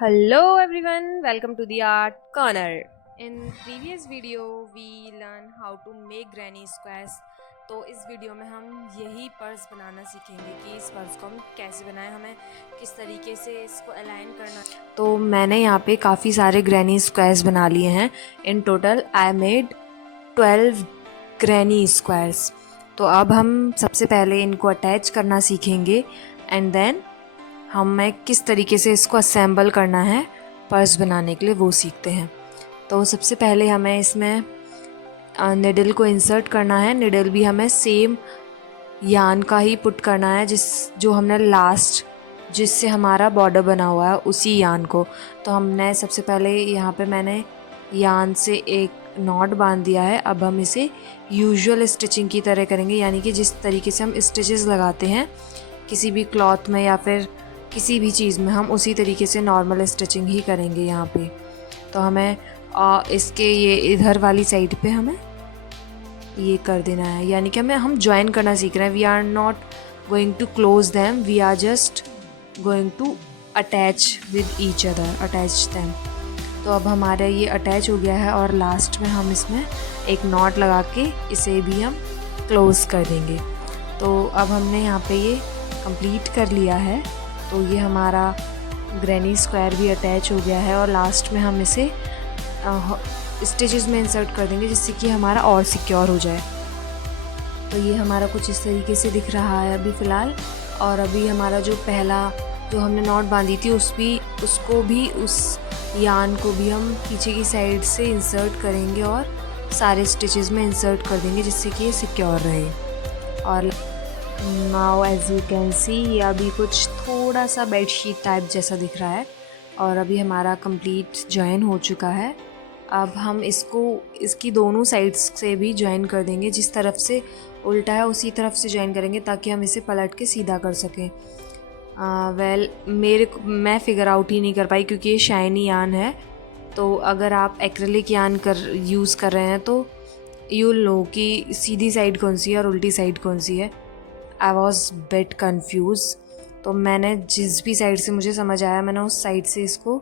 Hello everyone, welcome to the Art Corner. In previous video we learn how to make granny squares. तो इस video में हम यही purse बनाना सीखेंगे कि इस पर्स को हम कैसे बनाएं, हमें किस तरीके से इसको अलाइन करना। तो मैंने यहाँ पे काफ़ी सारे ग्रैनी स्क्वायर्स बना लिए हैं। In total I made 12 granny squares. तो अब हम सबसे पहले इनको अटैच करना सीखेंगे एंड देन हमें किस तरीके से इसको असेंबल करना है पर्स बनाने के लिए वो सीखते हैं। तो सबसे पहले हमें इसमें निडल को इंसर्ट करना है। निडल भी हमें सेम यान का ही पुट करना है जो हमने लास्ट जिससे हमारा बॉर्डर बना हुआ है उसी यान को। तो हमने सबसे पहले यहाँ पे मैंने यान से एक नॉट बांध दिया है। अब हम इसे यूजुअल स्टिचिंग की तरह करेंगे, यानी कि जिस तरीके से हम स्टिचेस लगाते हैं किसी भी क्लॉथ में या फिर किसी भी चीज़ में, हम उसी तरीके से नॉर्मल स्टिचिंग ही करेंगे यहाँ पे। तो हमें इसके ये इधर वाली साइड पे हमें ये कर देना है, यानी कि हम ज्वाइन करना सीख रहे हैं। We are not going to close them, we are just going to attach with each other, attach them. तो अब हमारा ये अटैच हो गया है और लास्ट में हम इसमें एक नॉट लगा के इसे भी हम क्लोज़ कर देंगे। तो अब हमने यहाँ पे ये कंप्लीट कर लिया है। तो ये हमारा ग्रैनी स्क्वायर भी अटैच हो गया है और लास्ट में हम इसे स्टिचेस में इंसर्ट कर देंगे जिससे कि हमारा और सिक्योर हो जाए। तो ये हमारा कुछ इस तरीके से दिख रहा है अभी फ़िलहाल। और अभी हमारा जो पहला जो हमने नॉट बांधी थी उस यान को भी हम पीछे की साइड से इंसर्ट करेंगे और सारे स्टिचेस में इंसर्ट कर देंगे जिससे कि ये सिक्योर रहे। और now as you can see ये अभी कुछ थोड़ा सा बेडशीट टाइप जैसा दिख रहा है और अभी हमारा कंप्लीट जॉइन हो चुका है। अब हम इसकी दोनों साइड्स से भी जॉइन कर देंगे। जिस तरफ से उल्टा है उसी तरफ से जॉइन करेंगे ताकि हम इसे पलट के सीधा कर सकें। मैं फिगर आउट ही नहीं कर पाई क्योंकि ये शाइनी यान है। तो अगर आप एक्रेलिक यान यूज़ कर रहे हैं तो यू नो कि सीधी साइड कौन सी है और उल्टी साइड कौन सी है। I was bit confuse. तो मैंने जिस भी साइड से मुझे समझ आया मैंने उस साइड से इसको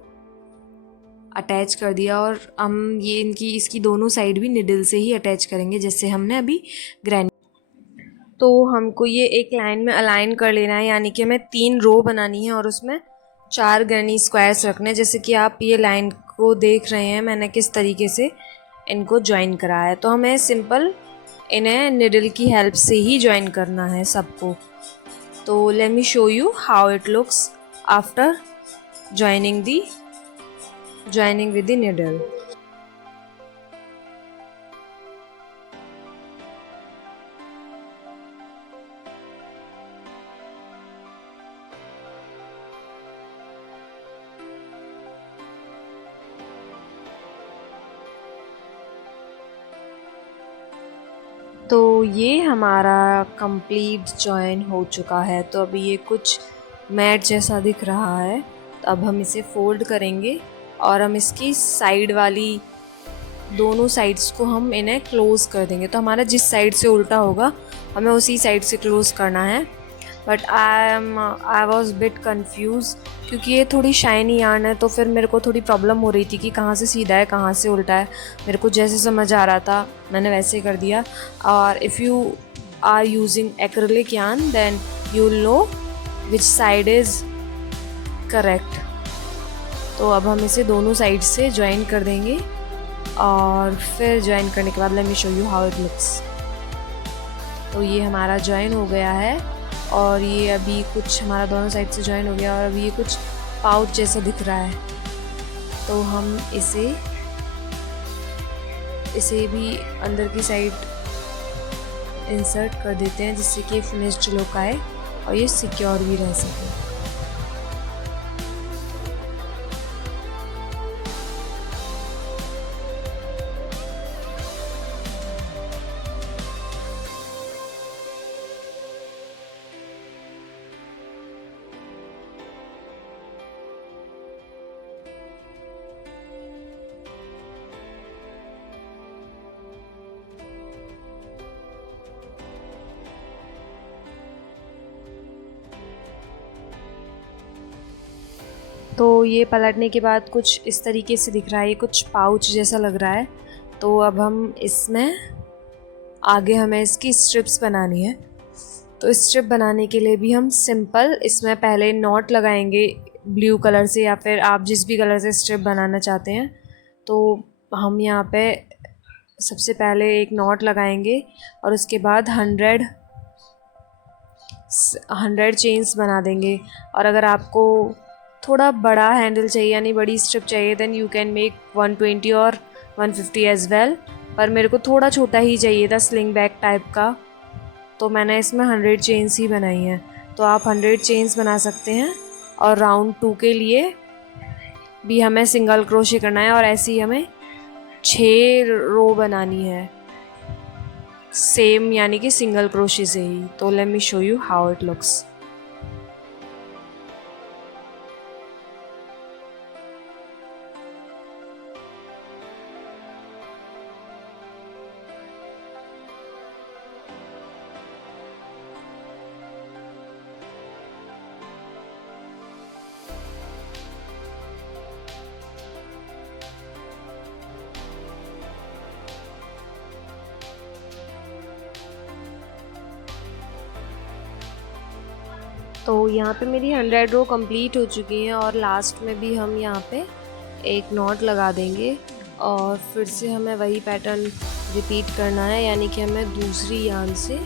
अटैच कर दिया। और हम इसकी दोनों साइड भी निडल से ही अटैच करेंगे जैसे हमने अभी ग्रैनी। तो हमको ये एक लाइन में अलाइन कर लेना है, यानी कि हमें 3 रो बनानी है और उसमें 4 ग्रैनी स्क्वायर्स रखने हैं। जैसे कि आप ये लाइन को देख रहे हैं मैंने किस तरीके से इनको ज्वाइन करा है। तो हमें सिंपल इन्हें निडल की हेल्प से ही ज्वाइन करना है सबको। तो let me show you how it looks after joining with the needle. तो ये हमारा कंप्लीट जॉइन हो चुका है। तो अभी ये कुछ मैट जैसा दिख रहा है। तो अब हम इसे फोल्ड करेंगे और हम इसकी साइड वाली दोनों साइड्स को हम इन्हें क्लोज़ कर देंगे। तो हमारा जिस साइड से उल्टा होगा हमें उसी साइड से क्लोज़ करना है। But I was bit confuse क्योंकि ये थोड़ी शाइनी यार्न है। तो फिर मेरे को थोड़ी प्रॉब्लम हो रही थी कि कहाँ से सीधा है कहाँ से उल्टा है। मेरे को जैसे समझ आ रहा था मैंने वैसे कर दिया। और if you are using acrylic yarn then you will know which side is correct. तो अब हम इसे दोनों साइड से ज्वाइन कर देंगे और फिर ज्वाइन करने के बाद let me show you how it looks. तो ये हमारा ज्वाइन हो गया है और ये अभी कुछ हमारा दोनों साइड से ज्वाइन हो गया और अभी ये कुछ पाउच जैसा दिख रहा है। तो हम इसे भी अंदर की साइड इंसर्ट कर देते हैं जिससे कि फिनिश्ड लुक आए और ये सिक्योर भी रह सके। तो ये पलटने के बाद कुछ इस तरीके से दिख रहा है, ये कुछ पाउच जैसा लग रहा है। तो अब हम इसमें आगे हमें इसकी स्ट्रिप्स बनानी है। तो स्ट्रिप बनाने के लिए भी हम सिंपल इसमें पहले नॉट लगाएंगे ब्लू कलर से, या फिर आप जिस भी कलर से स्ट्रिप बनाना चाहते हैं। तो हम यहाँ पे सबसे पहले एक नॉट लगाएंगे और उसके बाद 100 चेन्स बना देंगे। और अगर आपको थोड़ा बड़ा हैंडल चाहिए यानी बड़ी स्ट्रिप चाहिए, देन यू कैन मेक 120 और 150 एज वेल। पर मेरे को थोड़ा छोटा ही चाहिए था, स्लिंग बैग टाइप का, तो मैंने इसमें 100 चेन्स ही बनाई हैं। तो आप 100 चेन्स बना सकते हैं। और राउंड 2 के लिए भी हमें सिंगल क्रोशे करना है और ऐसे ही हमें 6 रो बनानी है सेम, यानी कि सिंगल क्रोशे से ही। तो let me show you how it looks. तो यहाँ पे मेरी 100 रो कंप्लीट हो चुकी हैं और लास्ट में भी हम यहाँ पे एक नॉट लगा देंगे और फिर से हमें वही पैटर्न रिपीट करना है, यानी कि हमें दूसरी यार्न से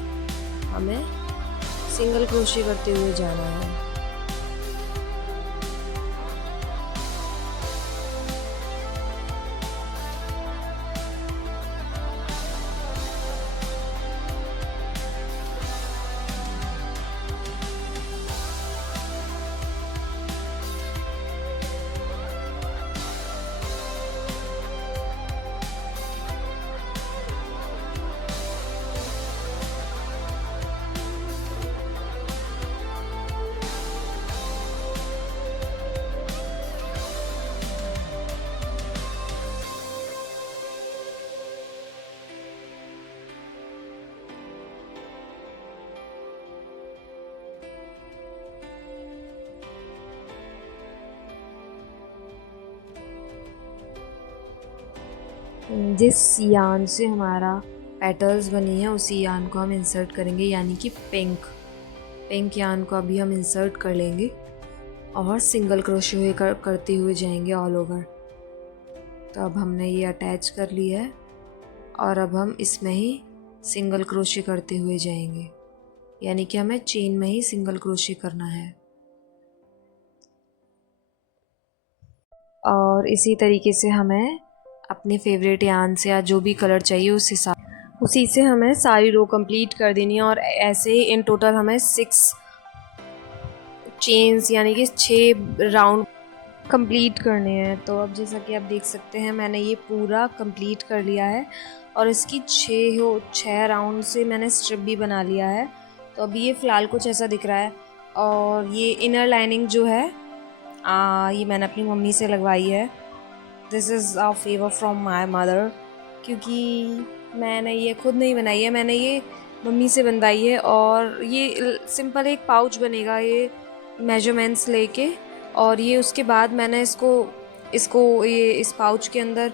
हमें सिंगल क्रोशे करते हुए जाना है। जिस यार्न से हमारा पेटल्स बनी है उसी यार्न को हम इंसर्ट करेंगे, यानी कि पिंक यार्न को अभी हम इंसर्ट कर लेंगे और सिंगल क्रोशे करते हुए जाएंगे ऑल ओवर। तो अब हमने ये अटैच कर लिया है और अब हम इसमें ही सिंगल क्रोशे करते हुए जाएंगे, यानी कि हमें चेन में ही सिंगल क्रोशे करना है। और इसी तरीके से हमें अपने फेवरेट यार्न से या जो भी कलर चाहिए उसी से हमें सारी रो कंप्लीट कर देनी है। और ऐसे ही इन टोटल हमें 6 चेन्स यानी कि 6 राउंड कंप्लीट करने हैं। तो अब जैसा कि आप देख सकते हैं मैंने ये पूरा कंप्लीट कर लिया है और इसकी 6 राउंड से मैंने स्ट्रिप भी बना लिया है। तो अभी ये फ़िलहाल कुछ ऐसा दिख रहा है। और ये इनर लाइनिंग जो है ये मैंने अपनी मम्मी से लगवाई है। This is a favour from my mother, क्योंकि मैंने ये खुद नहीं बनाई है, मैंने ये मम्मी से बनवाई है। और ये सिंपल एक पाउच बनेगा ये मेजरमेंट्स लेके, और ये उसके बाद मैंने इसको ये इस पाउच के अंदर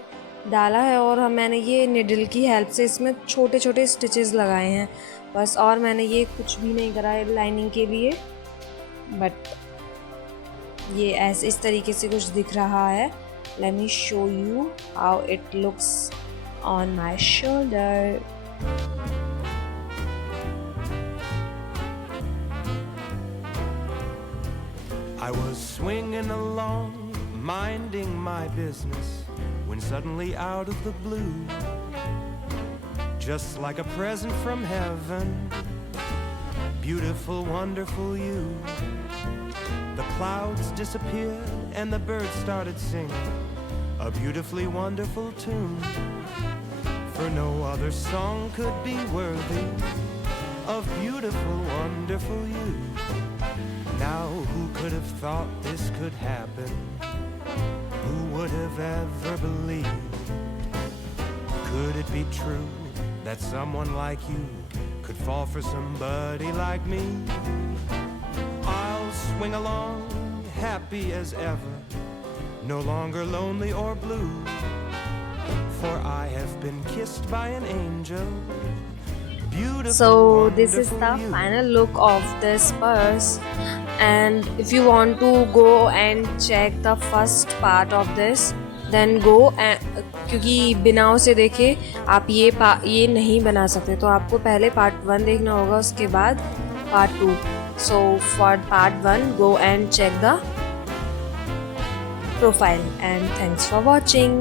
डाला है और मैंने ये निडल की हेल्प से इसमें छोटे छोटे स्टिचेस लगाए हैं बस। और मैंने ये कुछ भी नहीं करा है लाइनिंग के लिए, बट ये ऐसे इस तरीके से कुछ दिख रहा है। Let me show you how it looks on my shoulder. I was swinging along, minding my business, when suddenly out of the blue, just like a present from heaven, beautiful, wonderful you. The clouds disappeared and the birds started singing a beautifully wonderful tune, for no other song could be worthy of beautiful, wonderful you. Now who could have thought this could happen? Who would have ever believed? Could it be true that someone like you could fall for somebody like me? I'll swing along happy as ever, no longer lonely or blue, for I have been kissed by an angel. Beautiful, So this is the wonderful you. final look of this purse, and if you want to go and check the first part of this, then go क्योंकि बिना उसे देखे आप ये नहीं बना सकते, तो आपको पहले पार्ट 1 देखना होगा, उसके बाद part 2. So for part 1 go and check the profile, and thanks for watching.